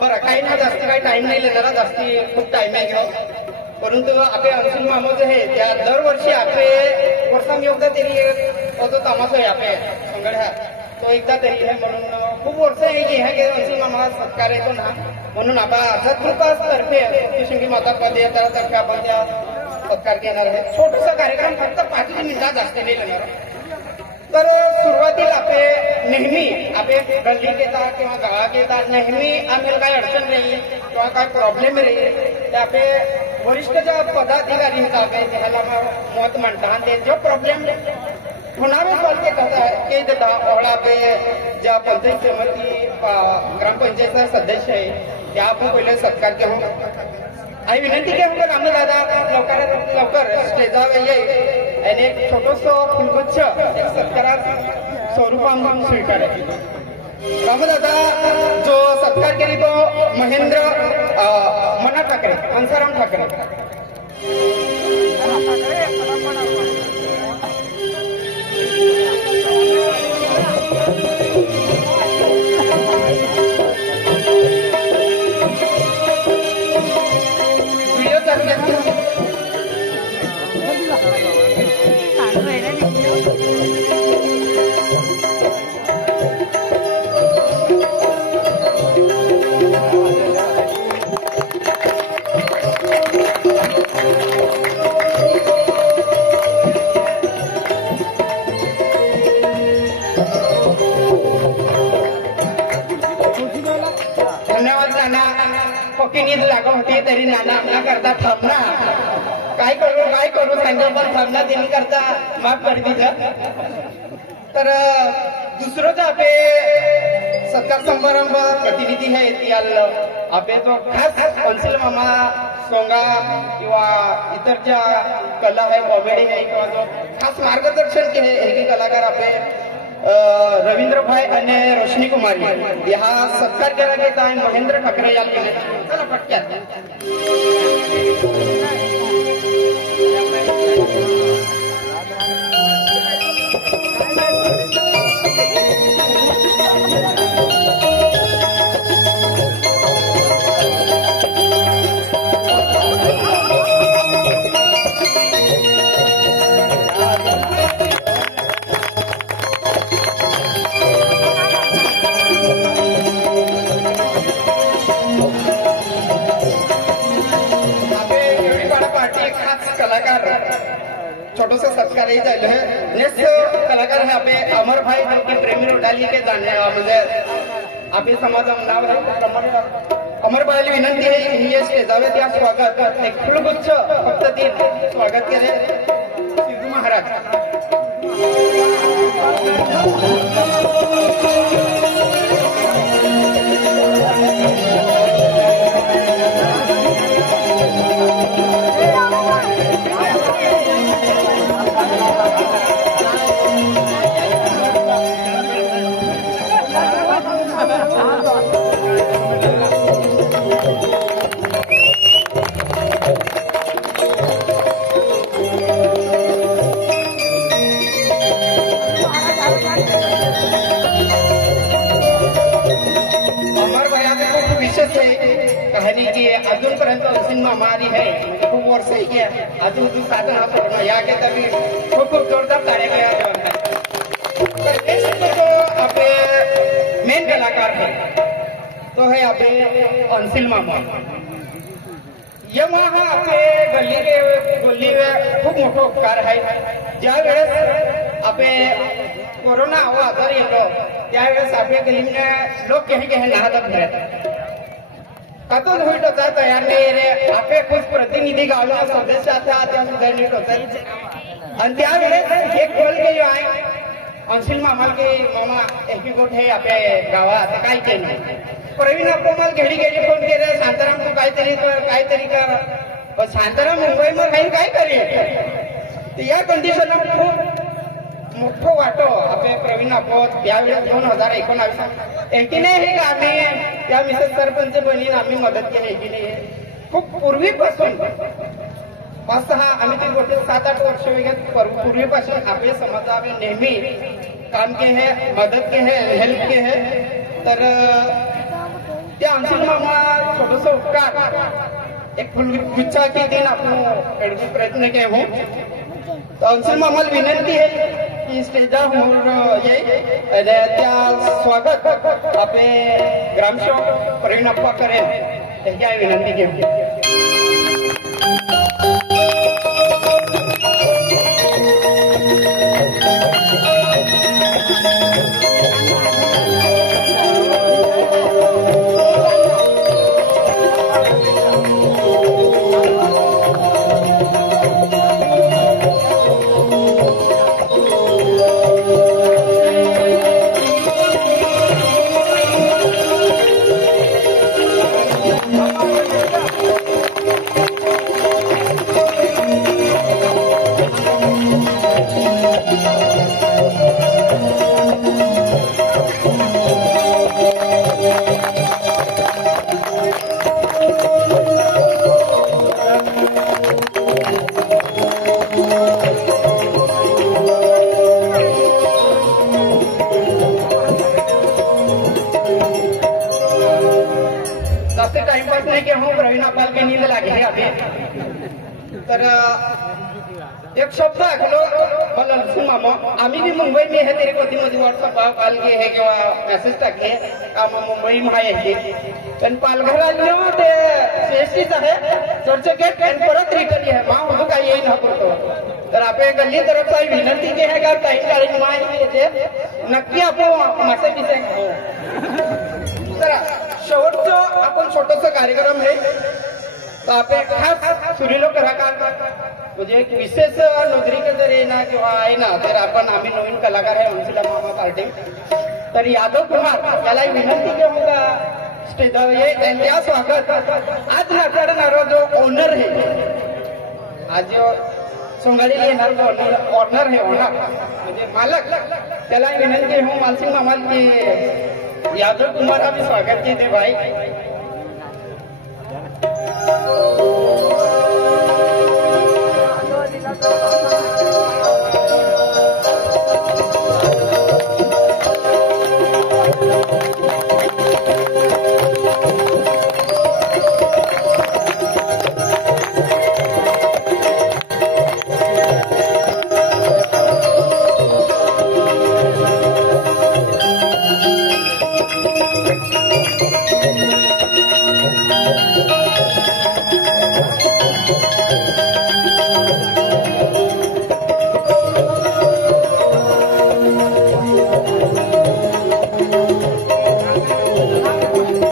बरं काही ना जास्त काही टाइम नाही लेणार जास्ती खूप टाइम आहे घेऊ परंतु आपले अंशुल मामा जे आहे त्या दरवर्षी आपले वर्षाम एकदा तरी तो तमाशा आहे आपले संगड्या तो एकदा तरी आहे म्हणून खूप वर्ष आहे की ह्या अंशुल मामा सत्कार येतो ना म्हणून आपण आझादतर्फे शिंगी माता पदयात्रेतर्फे आपण त्या सत्कार घेणार आहे छोटासा कार्यक्रम फक्त 5 मिनिटात जास्त नाही लेणार तर सुरुवातीला आपले नेहमी आपले गल्लीत येतात किंवा गावात येतात नेहमी आम्हाला काही अडचण राहील किंवा काय प्रॉब्लेम राहील ते आपले वरिष्ठ ज्या पदाधिकारी आहेत आपले त्याला मत म्हणतात ते जो प्रॉब्लेम होणारे सॉल्व के देता और आपले ज्या पंचायत समिती ग्रामपंचायतचा सदस्य आहे त्या आपण पहिले सत्कार घेऊ आणि विनंती केली आम्ही दादा लवकरात लवकर स्टेजावर येईल आणि एक छोटंसं फुलगुच्छ सत्कारात स्वरूपात स्वीकारायचे दादा जो सत्कार केली तो महेंद्र मना ठाकरे अंसाराम ठाकरे लागत होती तरी नाना करता थांबना काय करू सांगा पण थांबना त्यांनी करता माफ कर दिलं तर दुसरं जो आपले सत्कार समारंभ प्रतिनिधी आहे आपले जो खास अंशुल मामा सोंगा किंवा इतर ज्या कला आहे कॉमेडी आहे किंवा जो खास मार्गदर्शन केले हे कलाकार आपले रवींद्र भाई आणि रोशनी कुमारी हा सत्कार केला गेला आहे महेंद्र ठाकरे या केले चला पटक्यात छोटोसा सत्कार ही झालं है नेक्स्ट कलाकार है आपले अमर भाई जो की प्रेमी रोडाली के जाने म्हणजे आपले समाज नाव आहे अमर भाई विनंती आहे ही स्टेजावर त्या स्वागत एक फुलगुच्छ फक्त ते स्वागत केले सिद्धू महाराज कहानी की अजूनपर्यंत सिनेमा हमारी है खूप वर्ष अजून साधन हा या के तभी खूप जोरदार कार्य किया जो आपले मेन कलाकार है तो है आपले अंशुल मामा यहा आपले गल्ली खूप मोठा उपकार आहे ज्या वेळेस आपले कोरोना हा आजार येतो त्यावेळेस आपल्या गल्लीने लोक काही नाहतात फिरत कतून होईल होता तयार नाही रे आपले खूप प्रतिनिधी गावला सदस्य आता त्या सुद्धा नीट होतात आणि त्यावेळेस एक बोल के जो आहे अंशुल मामा के मामा एक गोट है आपल्या गावात काय केलं प्रवीण आपण घेडी फोन केले शांताराम तू काहीतरी कर शांताराम मुंबई मध्ये काय करेल या कंडिशनला खूप मोठं वाटो आपले प्रवीण आपण यावेळेस 2019 एकी नाही हे आम्ही त्या मिसेस सरपंच बनीन आम्ही मदत केली एकी नाही खूप पूर्वीपासून 5-6 आम्ही ती गोष्ट 7-8 वर्ष वगैरे पूर्वीपासून आपले समाजावे नेहमी काम के है मदत के है हेल्प के है तर त्या अंशुल मामा छोटस उपकार एक फुलगुच्छा की दिन आपण प्रयत्न के हो तो अंशुल मामाला विनंती आहे की स्टेजवर येईल त्या स्वागत आपले ग्रामसेवक प्रवीण अप्पा करेल त्याची विनंती घेऊ. टाइमपास नहीं किया हूँ प्रवीण अप्पा की नींद लागे है अभी तर एक शब्द ऐकलो मला अंशुल मामा आम्ही भी मुंबई में है तेरे को मध्ये व्हॉट्सअप कॉल के है किंवा मेसेज टाकले मुंबई में आहे पण पालघर आलो ते सीएसटीच आहे चर्चगेट आणि परत रिटर्न आहे मा होतो काही येई ना करतो तर आपल्या गल्ली तरफचा विनंती की है का टाइम काढून माहिती येते नक्की आपण मासे पिसे चला शेवटचं आपण छोटस कार्यक्रम आहे तर आपले खास सुरीलो कलाकार म्हणजे एक विशेष नोकरी जर येणार किंवा आहे ना तर आपण आम्ही नवीन कलाकार आहे अंशुल मामा पार्टी तर यादव कुमार याला विनंती घेऊ का स्टेजवर ये त्यांच्या स्वागत आज नाकारणारा जो ओनर आहे आज सोंगाडीला येणार ऑनर आहे ओनर म्हणजे मालक त्याला विनंती हूँ मालसिंह मामा की यादव कुमार का भी स्वागत कीजिए भाई.